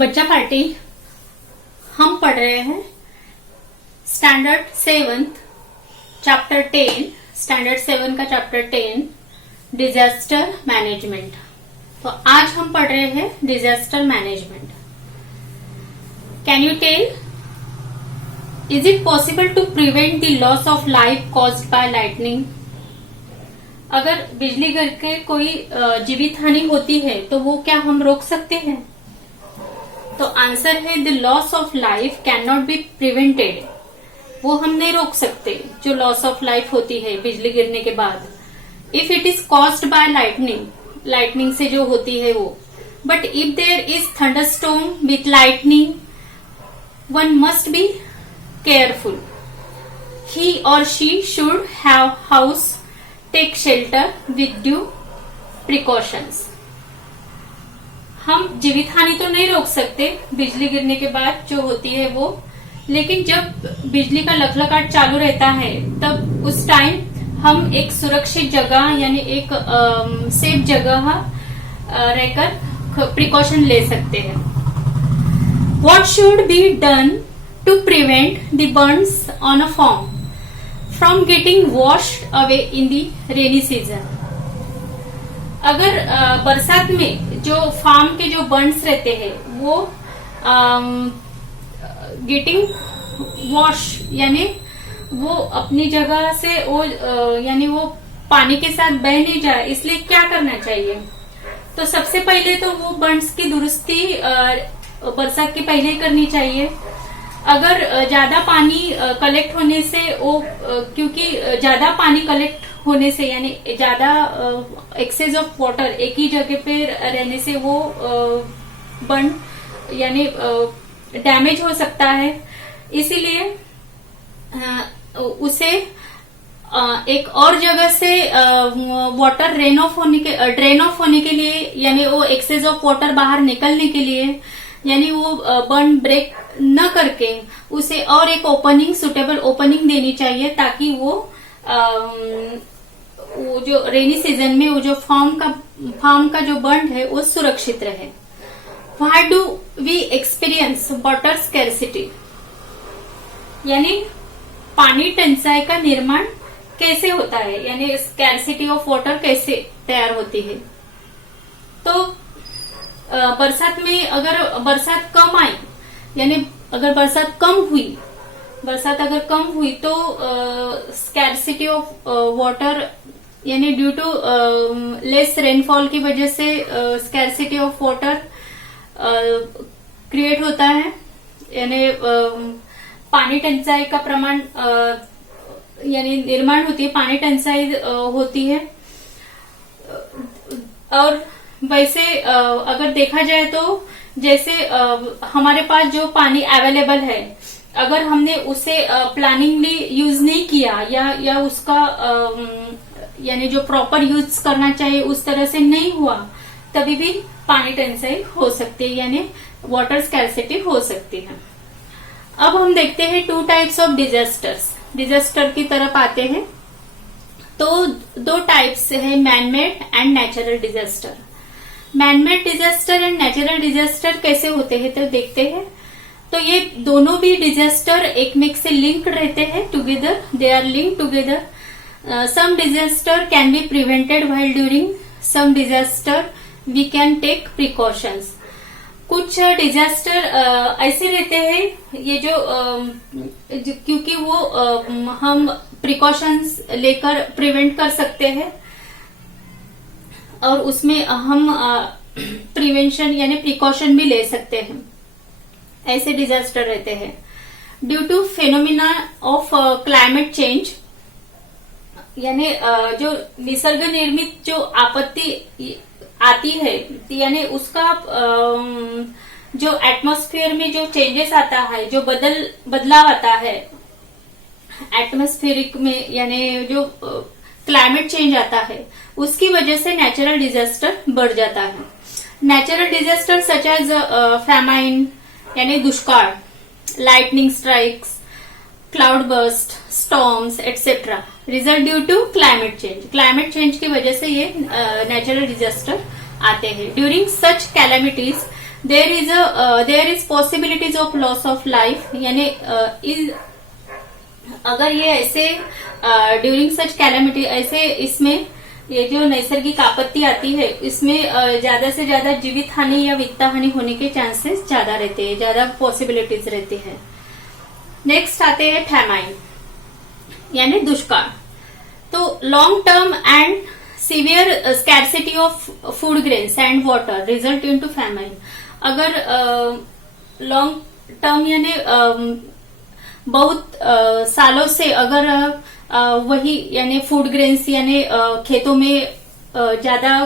बच्चा पार्टी हम पढ़ रहे हैं स्टैंडर्ड 7 चैप्टर 10 स्टैंडर्ड 7 का चैप्टर 10 डिजास्टर मैनेजमेंट। तो आज हम पढ़ रहे हैं disaster management. Can you tell, is it possible to prevent the loss of life caused by lightning? अगर बिजली गिर के कोई जीवित हानि होती है तो वो क्या हम रोक सकते हैं? तो आंसर है the loss of life can not be prevented. वो हम नहीं रोक सकते जो लॉस ऑफ लाइफ होती है बिजली गिरने के बाद। If it is caused by lightning से जो होती है वो। But if there is thunderstorm with lightning one must be careful. He और she should have house take shelter with due precautions. हम जीवित हानि तो नहीं रोक सकते बिजली गिरने के बाद जो होती है वो, लेकिन जब बिजली का लखलखाट चालू रहता है तब उस टाइम हम एक सुरक्षित जगह यानी एक सेफ जगह रहकर प्रिकॉशन ले सकते हैं। What should be done to prevent the bunds on a farm from getting washed away in the rainy season? अगर बरसात में जो फार्म के जो बर्न्स रहते हैं वो गेटिंग वॉश यानी वो अपनी जगह से वो यानी वो पानी के साथ बह नहीं जाए, इसलिए क्या करना चाहिए? तो सबसे पहले तो वो बर्न्स की दुरुस्ती बरसात के पहले ही करनी चाहिए। अगर ज्यादा पानी कलेक्ट होने से वो क्योंकि ज्यादा पानी कलेक्ट होने से यानी ज्यादा एक्सेस ऑफ वाटर एक ही जगह पे रहने से वो बर्न यानी डैमेज हो सकता है। इसीलिए उसे एक और जगह से वाटर ड्रेन ऑफ होने के लिए यानी वो एक्सेस ऑफ वाटर बाहर निकलने के लिए यानी वो बर्न ब्रेक न करके उसे और एक सुटेबल ओपनिंग देनी चाहिए ताकि वो जो रेनी सीजन में वो जो फार्म का जो बर्न है वो सुरक्षित रहे। Why do we experience water scarcity? यानी पानी टंचाई का निर्माण कैसे होता है यानी स्कैरसिटी ऑफ वाटर कैसे तैयार होती है? तो बरसात में अगर बरसात कम आई यानी अगर बरसात अगर कम हुई तो स्कैरसिटी ऑफ वाटर यानी ड्यू टू लेस रेनफॉल की वजह से स्कैरसिटी ऑफ वाटर क्रिएट होता है यानी पानी टंचाई का प्रमाण यानी निर्माण होती है, पानी टंचाई होती है। और वैसे अगर देखा जाए तो जैसे हमारे पास जो पानी अवेलेबल है अगर हमने उसे प्लानिंगली यूज नहीं किया या उसका यानी जो प्रॉपर यूज करना चाहिए उस तरह से नहीं हुआ तभी भी पानी टंचाई हो सकती है यानी वाटर स्कैरसिटी हो सकती है। अब हम देखते हैं 2 टाइप्स ऑफ डिजास्टर की तरफ आते हैं। तो 2 टाइप्स है, man made and natural disaster. Man made disaster and natural disaster कैसे होते हैं तो देखते हैं। तो ये दोनों भी डिजास्टर एक में से लिंक रहते हैं together, they are link together. Some disaster can be prevented while during some disaster we can take precautions. कुछ डिजास्टर ऐसे रहते हैं ये जो क्योंकि वो हम प्रिकॉशंस लेकर प्रिवेंट कर सकते हैं और उसमें हम प्रिवेंशन यानी प्रिकॉशन भी ले सकते हैं। ऐसे डिजास्टर रहते हैं due to phenomena of climate change यानी जो निसर्ग निर्मित जो आपत्ति आती है यानी उसका जो एटमॉस्फेयर में जो चेंजेस आता है, जो बदलाव आता है एटमॉस्फेरिक में यानी जो क्लाइमेट चेंज आता है उसकी वजह से नेचुरल डिजास्टर बढ़ जाता है। Natural disaster such as famine यानी दुष्काल, lightning strikes, cloud burst, storms etcetera result due to climate change. Climate change की वजह से ये नेचुरल डिजास्टर आते हैं। During such calamities there is possibilities of loss of life, यानी अगर ये ऐसे ड्यूरिंग सच कैलेमिटी, ऐसे इसमें ये जो नैसर्गिक आपत्ति आती है इसमें ज्यादा से ज्यादा जीवित हानि या वित्त हानि होने के चांसेस ज्यादा रहते हैं, ज्यादा पॉसिबिलिटीज रहती है। नेक्स्ट आते हैं फैमाइन यानी दुष्काल। तो long term and severe scarcity of food grains and water result into famine. अगर लॉन्ग टर्म यानी बहुत सालों से अगर वही यानी फूड ग्रेन्स यानी खेतों में ज्यादा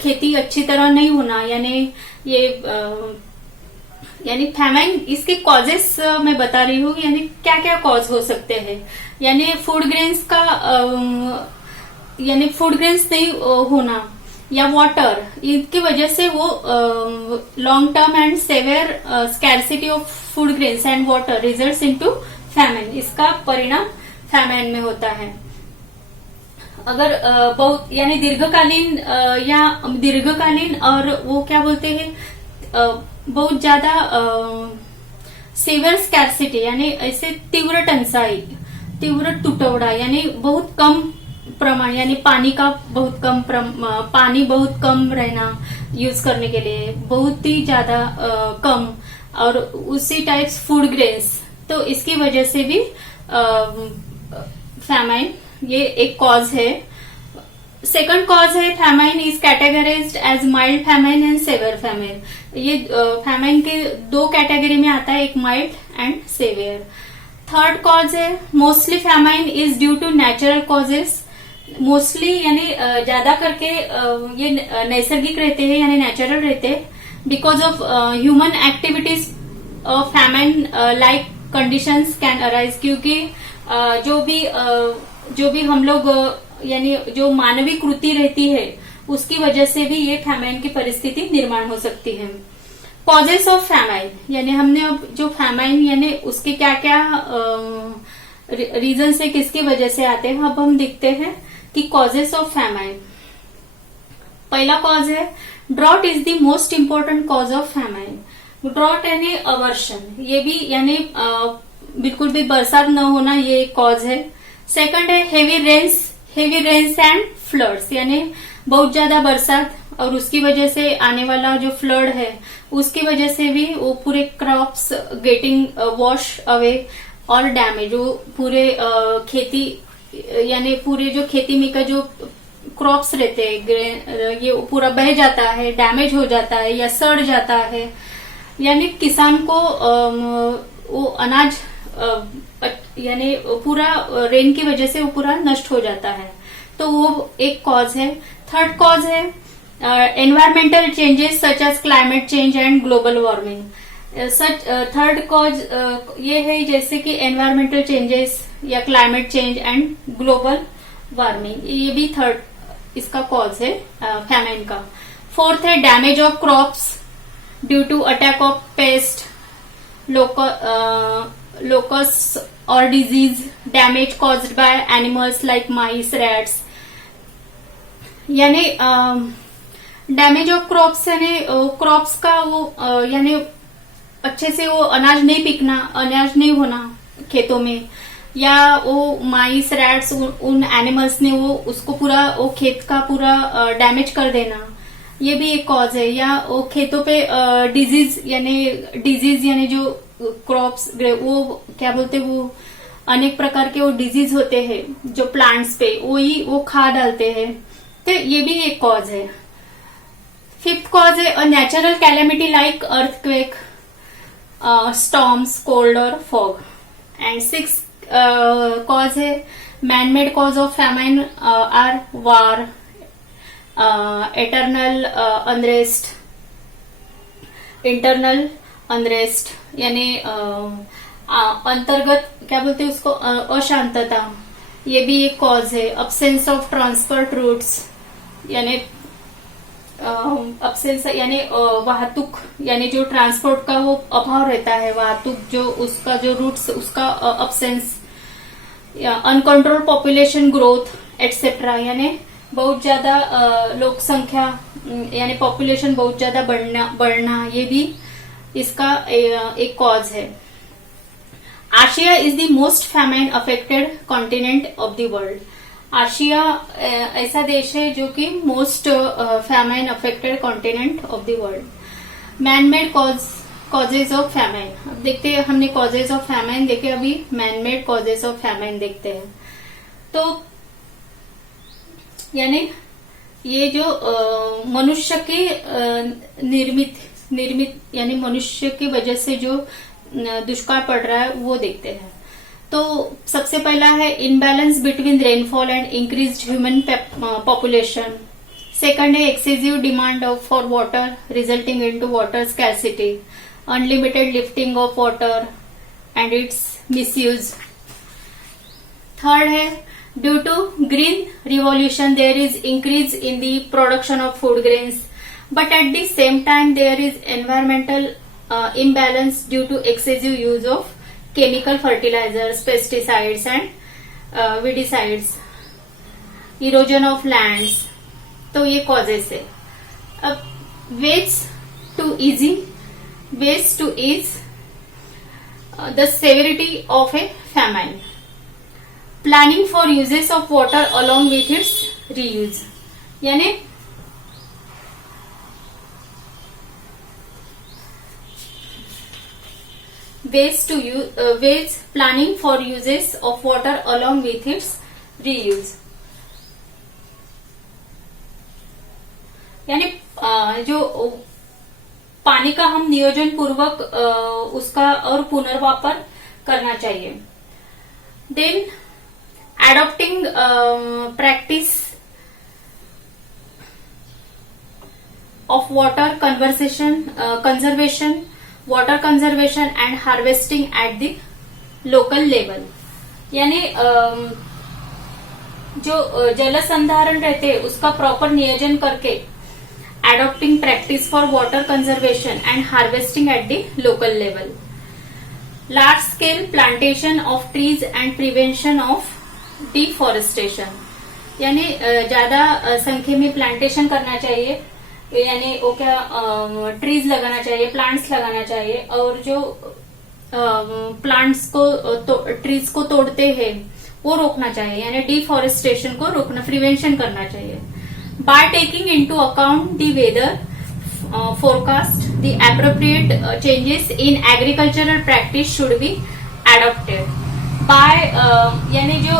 खेती अच्छी तरह नहीं होना, यानी ये यानी फैमाइन, इसके कॉजेस मैं बता रही हूँ, यानी क्या क्या कॉज हो सकते हैं। यानी फूड ग्रेन्स का यानी फूड ग्रेन्स नहीं होना या वाटर, इनकी वजह से वो long term and severe scarcity of food grains and water results into famine, इसका परिणाम फैमिन में होता है। अगर बहुत यानी दीर्घकालीन और वो क्या बोलते हैं बहुत ज्यादा सीवियर स्कैरसिटी यानी ऐसे तीव्र टंचाई, तीव्र तुटवड़ा, यानी बहुत कम प्रमाण, यानी पानी बहुत कम रहना यूज करने के लिए, बहुत ही ज्यादा कम, और उसी टाइप्स फूड ग्रेन्स, तो इसकी वजह से भी फैमाइन ये एक कॉज है। सेकंड कॉज है famine is categorized as mild famine and severe famine. ये फैमाइन के दो कैटेगरी में आता है, एक mild and severe. Third cause है mostly famine is due to natural causes. Mostly यानी ज्यादा करके ये नैसर्गिक रहते हैं यानी नेचुरल रहते हैं, because of human activities famine like conditions can arise, क्योंकि जो भी हम लोग यानी जो मानवीय कृति रहती है उसकी वजह से भी ये फैमाइन की परिस्थिति निर्माण हो सकती है। कॉजेस ऑफ फैमाइन यानी हमने अब जो फैमाइन यानी उसके क्या क्या रीजन से किसकी वजह से आते हैं, अब हम देखते हैं कि कॉजेस ऑफ फैमाइन। पहला कॉज है drought is the most important cause of famine. Drought यानी अवर्षण, ये भी यानी बिल्कुल भी बरसात न होना, ये एक कॉज है। सेकंड है हेवी रेन्स एंड फ्लड्स, यानी बहुत ज्यादा बरसात और उसकी वजह से आने वाला जो फ्लड है उसकी वजह से भी वो पूरे क्रॉप्स गेटिंग वॉश अवे और डैमेज, वो पूरे खेती यानी पूरे जो खेती में का जो क्रॉप्स रहते हैं ये पूरा बह जाता है, डैमेज हो जाता है या सड़ जाता है, यानी किसान को वो अनाज यानी पूरा रेन की वजह से वो पूरा नष्ट हो जाता है, तो वो एक कॉज है। थर्ड कॉज है environmental changes such as climate change and global warming. Such third cause ये है जैसे कि एनवायरमेंटल चेंजेस या climate change and global warming, ये भी थर्ड इसका कॉज है फैमाइन का। फोर्थ है damage of crops due to attack of pest, locust और disease, damage caused by animals like mice, rats. यानी डैमेज ऑफ क्रॉप्स यानी क्रॉप्स का वो यानी अच्छे से वो अनाज नहीं पिकना, अनाज नहीं होना खेतों में, या वो माइस रैट्स उन एनिमल्स ने वो उसको पूरा वो खेत का पूरा डैमेज कर देना, ये भी एक कॉज है। या वो खेतों पे डिजीज यानी जो क्रॉप्स वो क्या बोलते वो अनेक प्रकार के वो डिजीज होते हैं जो प्लांट्स पे वो खा डालते हैं, तो ये भी एक कॉज है। फिफ्थ कॉज है a natural calamity like earthquake, storms, cold और फॉग। एंड सिक्स कॉज है man made cause of famine are war, internal unrest यानी अंतर्गत क्या बोलते हैं उसको अशांतता, ये भी एक कॉज है। अब्सेंस ऑफ ट्रांसपोर्ट रूट्स यानी अब्सेंस यानी वाहतुक यानी जो ट्रांसपोर्ट का वो अभाव रहता है, वाहतुक जो उसका जो रूट्स उसका absence. Uncontrolled population growth etcetera, यानी बहुत ज्यादा लोक संख्या यानी पॉपुलेशन बहुत ज्यादा बढ़ना ये भी इसका एक कॉज है। Asia is the most famine affected continent of the world. Asia ऐसा देश है जो कि most famine affected continent of the world. Manmade causes of famine, अब देखते हैं, हमने कॉजेज ऑफ फैमाइन देखे, अभी मैनमेड कॉजेज ऑफ फैमाइन देखते हैं। तो यानी ये जो मनुष्य के निर्मित यानी मनुष्य की वजह से जो दुष्काल पड़ रहा है वो देखते हैं। तो सबसे पहला है imbalance between rainfall and increased human population. Second है excessive demand for water resulting into water scarcity, unlimited lifting of water and its misuse. Third है due to green revolution there is increase in the production of food grains, but at the same time there is environmental imbalance due to excessive use of chemical fertilizers, pesticides and weedicides, erosion of lands। तो ये causes है। अब ways to ease the severity of a famine, planning for uses of water along with its reuse, यानी ways planning for uses of water along with its reuse, यानी जो पानी का हम नियोजन पूर्वक उसका और पुनर्वापर करना चाहिए। Then adopting practice of water conservation, water conservation and harvesting at the local level, यानी जो जल संधारण रहते हैं उसका प्रॉपर नियोजन करके adopting practice for water conservation and harvesting at the local level. Large scale plantation of trees and prevention of deforestation, यानी ज्यादा संख्या में प्लांटेशन करना चाहिए, यानी वो क्या ट्रीज लगाना चाहिए, प्लांट्स लगाना चाहिए, और जो प्लांट्स को ट्रीज को तोड़ते हैं वो रोकना चाहिए, यानी डिफॉरेस्टेशन को रोकना, प्रिवेंशन करना चाहिए। By taking into account the weather forecast, the appropriate changes in agricultural practice should be adopted. By यानी जो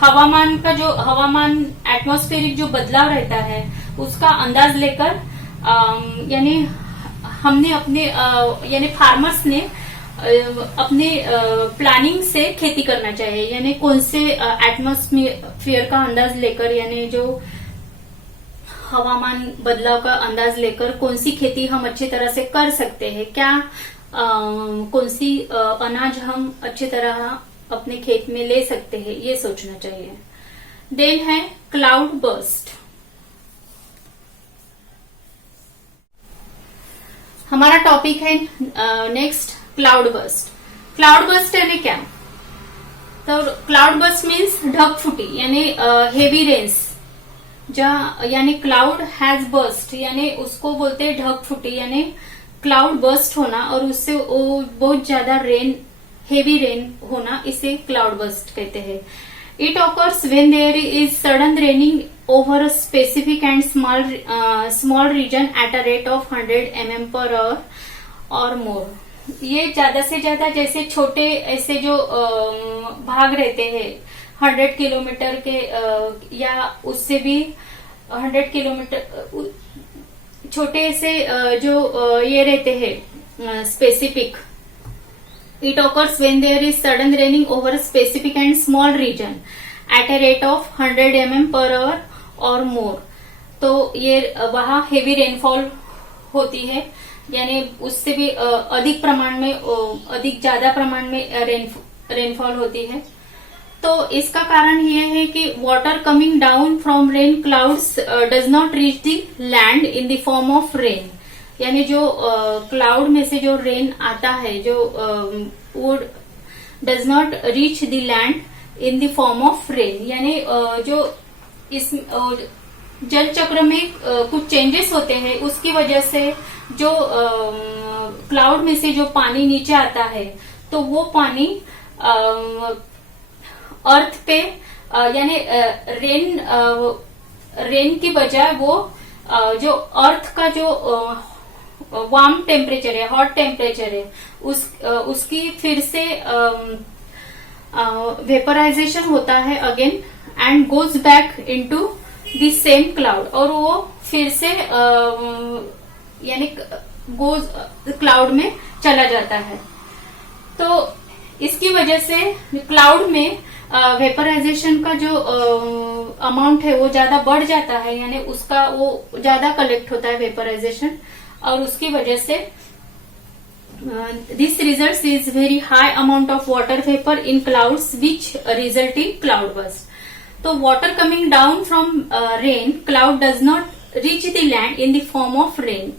हवामान एटमॉस्फेरिक जो बदलाव रहता है उसका अंदाज लेकर यानी हमने अपने यानी फार्मर्स ने अपने प्लानिंग से खेती करना चाहिए, यानी कौन से एटमॉस्फेयर का अंदाज लेकर, यानी जो हवामान बदलाव का अंदाज लेकर कौन सी खेती हम अच्छी तरह से कर सकते हैं, क्या कौन सी अनाज हम अच्छी तरह अपने खेत में ले सकते हैं, ये सोचना चाहिए। देन है क्लाउड बर्स्ट। हमारा टॉपिक है next cloud burst. Cloud burst यानी क्या? तो क्लाउड बर्स्ट मीन्स ढगफुटी, यानी हेवी रेन्स, यानी क्लाउड हैज बर्स्ट, यानी उसको बोलते हैं ढगफुटी, यानी क्लाउड बर्स्ट होना और उससे बहुत ज्यादा रेन, हेवी रेन होना, इसे क्लाउड बर्स्ट कहते हैं। It occurs when there is sudden raining over a specific and small region at a rate of 100 mm per hour or more। ये ज्यादा से ज्यादा जैसे छोटे ऐसे जो भाग रहते हैं 100 किलोमीटर के या उससे भी 100 किलोमीटर छोटे से जो ये रहते हैं specific. It occurs when there is sudden raining over a specific and small region at a rate of 100 mm per hour or more। तो ये वहाँ हेवी रेनफॉल होती है, यानी उससे भी अधिक प्रमाण में, अधिक ज्यादा प्रमाण में रेनफॉल होती है। तो इसका कारण ये है कि water coming down from rain clouds does not reach the land in the form of rain, यानी जो क्लाउड में से जो रेन आता है जो वो does not reach the land in the form of rain, यानी जो इस जल चक्र में कुछ चेंजेस होते हैं, उसकी वजह से जो क्लाउड में से जो पानी नीचे आता है तो वो पानी अर्थ पे यानी रेन की बजाय वो जो अर्थ का जो वार्म टेम्परेचर है, हॉट टेम्परेचर है, उसकी फिर से वेपराइजेशन होता है again and goes back into the same cloud, और वो फिर से यानी गोज क्लाउड में चला जाता है। तो इसकी वजह से क्लाउड में वेपराइजेशन का जो अमाउंट है वो ज्यादा बढ़ जाता है, यानी उसका वो ज्यादा कलेक्ट होता है वेपराइजेशन, और उसकी वजह से this results is very high amount of water vapour in clouds which result in cloud burst. तो water coming down from rain, cloud does not reach the land in the form of rain,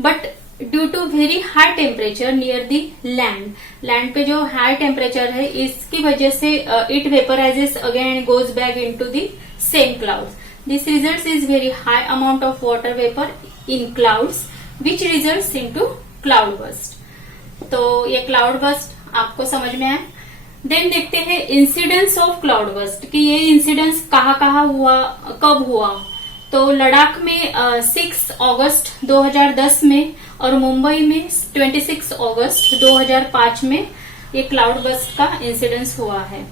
but due to very high temperature near the land पे जो high temperature है इसकी वजह से it vaporises again and goes back into the same clouds. This results is very high amount of water vapour in clouds which results into cloud burst. तो ये cloud burst आपको समझ में आया। देन देखते हैं इंसिडेंस ऑफ क्लाउड बर्स्ट कि ये इंसिडेंस कहाँ हुआ, कब हुआ। तो लद्दाख में 6 अगस्त 2010 में और मुंबई में 26 अगस्त 2005 में ये क्लाउड बर्स्ट का इंसिडेंस हुआ है।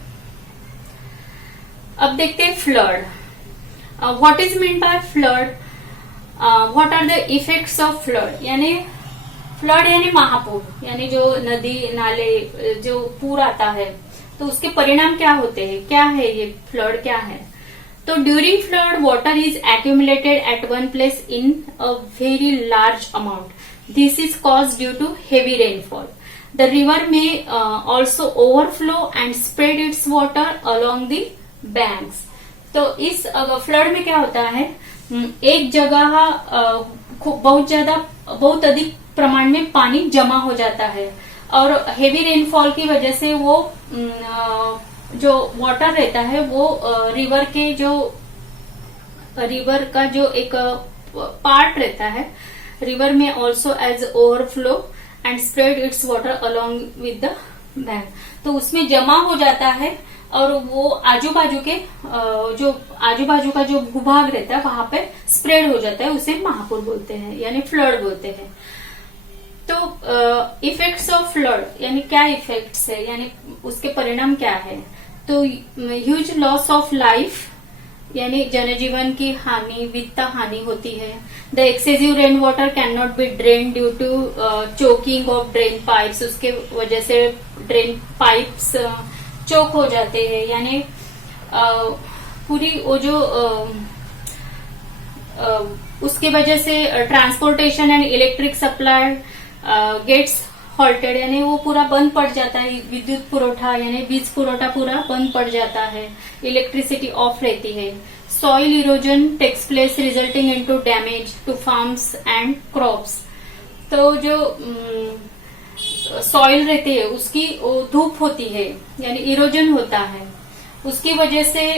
अब देखते हैं flood. What is mean by flood, what are the effects of flood. यानी फ्लड यानी महापूर, यानी जो नदी नाले जो पूर आता है तो उसके परिणाम क्या होते हैं, क्या है ये फ्लड क्या है। तो during flood water is accumulated at one place in a very large amount. This is cause due to heavy rainfall. The river में also overflow and spread its water along the banks. तो इस flood में क्या होता है, एक जगह बहुत अधिक प्रमाण में पानी जमा हो जाता है, और हेवी रेनफॉल की वजह से वो जो वाटर रहता है वो रिवर का जो एक पार्ट रहता है, रिवर में also as overflow and spread its water along with the bank. तो उसमें जमा हो जाता है और वो आजू बाजू का जो भूभाग रहता है वहां पे स्प्रेड हो जाता है, उसे महापूर बोलते हैं यानी फ्लड बोलते हैं। तो इफेक्ट्स ऑफ फ्लड यानी क्या इफेक्ट्स है, यानी उसके परिणाम क्या है। तो ह्यूज लॉस ऑफ लाइफ यानी जनजीवन की हानि, वित्त हानि होती है। The excessive rain water can not be drain due to choking of drain pipes. उसके वजह से ड्रेन पाइप्स चोक हो जाते हैं, यानी पूरी वो जो उसके वजह से transportation and electric supply gets halted, यानी वो पूरा बंद पड़ जाता है। विद्युत पुरवठा यानी बीज पुरवठा पूरा बंद पड़ जाता है, इलेक्ट्रिसिटी ऑफ रहती है। Soil erosion takes place resulting into damage to farms and crops. तो जो सॉइल रहती है उसकी धूप होती है यानी इरोजन होता है, उसकी वजह से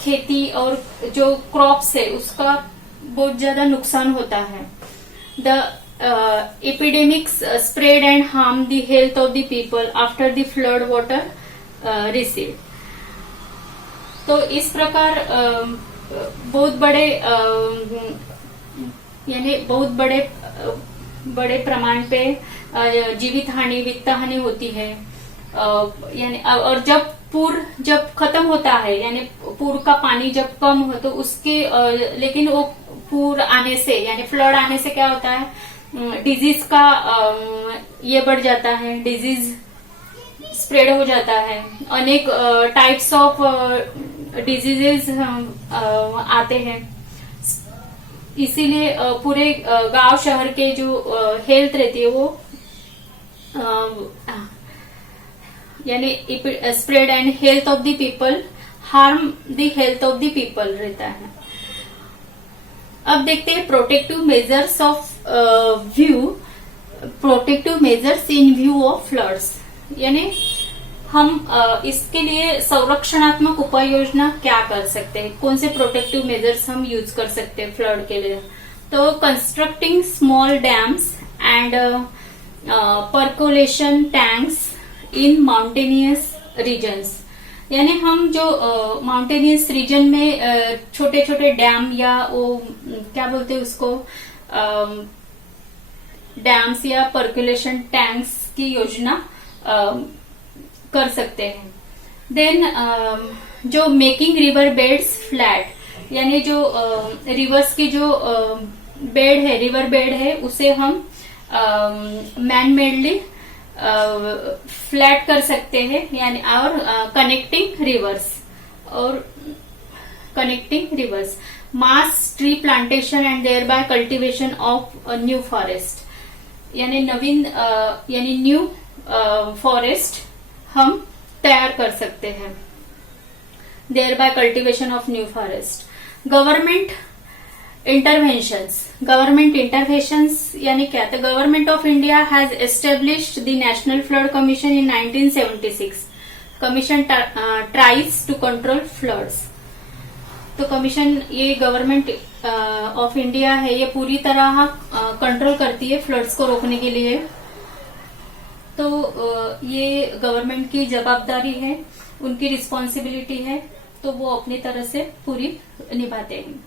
खेती और जो क्रॉप्स है उसका बहुत ज्यादा नुकसान होता है। The epidemics spread and harm the health of the people after the flood water recede। तो इस प्रकार बहुत बड़े प्रमाण पे जीवित हानि, वित्त हानि होती है। यानी और जब खत्म होता है यानी पूर का पानी जब कम हो तो उसके लेकिन वो पूर आने से यानी फ्लड आने से क्या होता है, डिजीज का ये बढ़ जाता है, डिजीज स्प्रेड हो जाता है, अनेक टाइप्स ऑफ डिजीजेस आते हैं। इसीलिए पूरे गांव शहर के जो हेल्थ रहती है वो यानी spread and health of the people, harm the health of the people रहता है। अब देखते हैं protective measures of protective measures in view of floods. यानी हम इसके लिए संरक्षणात्मक उपाय योजना क्या कर सकते हैं, कौन से प्रोटेक्टिव मेजर्स हम यूज कर सकते हैं फ्लड के लिए। तो constructing small dams and percolation tanks in mountainous regions, यानी हम जो माउंटेनियस रीजन में छोटे छोटे डैम या वो क्या बोलते हैं उसको, डैम्स या पर्कुलेशन टैंक्स की योजना कर सकते हैं। देन जो मेकिंग रिवर बेड्स फ्लैट, यानी जो रिवर्स की जो बेड है, रिवर बेड है, उसे हम मैन मेडली फ्लैट कर सकते हैं, यानी और connecting rivers, mass tree plantation and thereby cultivation of new forest, यानी न्यू फॉरेस्ट हम तैयार कर सकते हैं, thereby cultivation of new forest. Government interventions यानी क्या, तो Government of India has established the National Flood Commission in 1976। Commission tries to control floods. तो कमीशन, ये गवर्नमेंट ऑफ इंडिया है, ये पूरी तरह कंट्रोल करती है फ्लड्स को रोकने के लिए। तो ये गवर्नमेंट की जवाबदारी है, उनकी रिस्पॉन्सिबिलिटी है, तो वो अपनी तरह से पूरी निभाते हैं।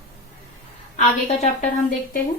आगे का चैप्टर हम देखते हैं।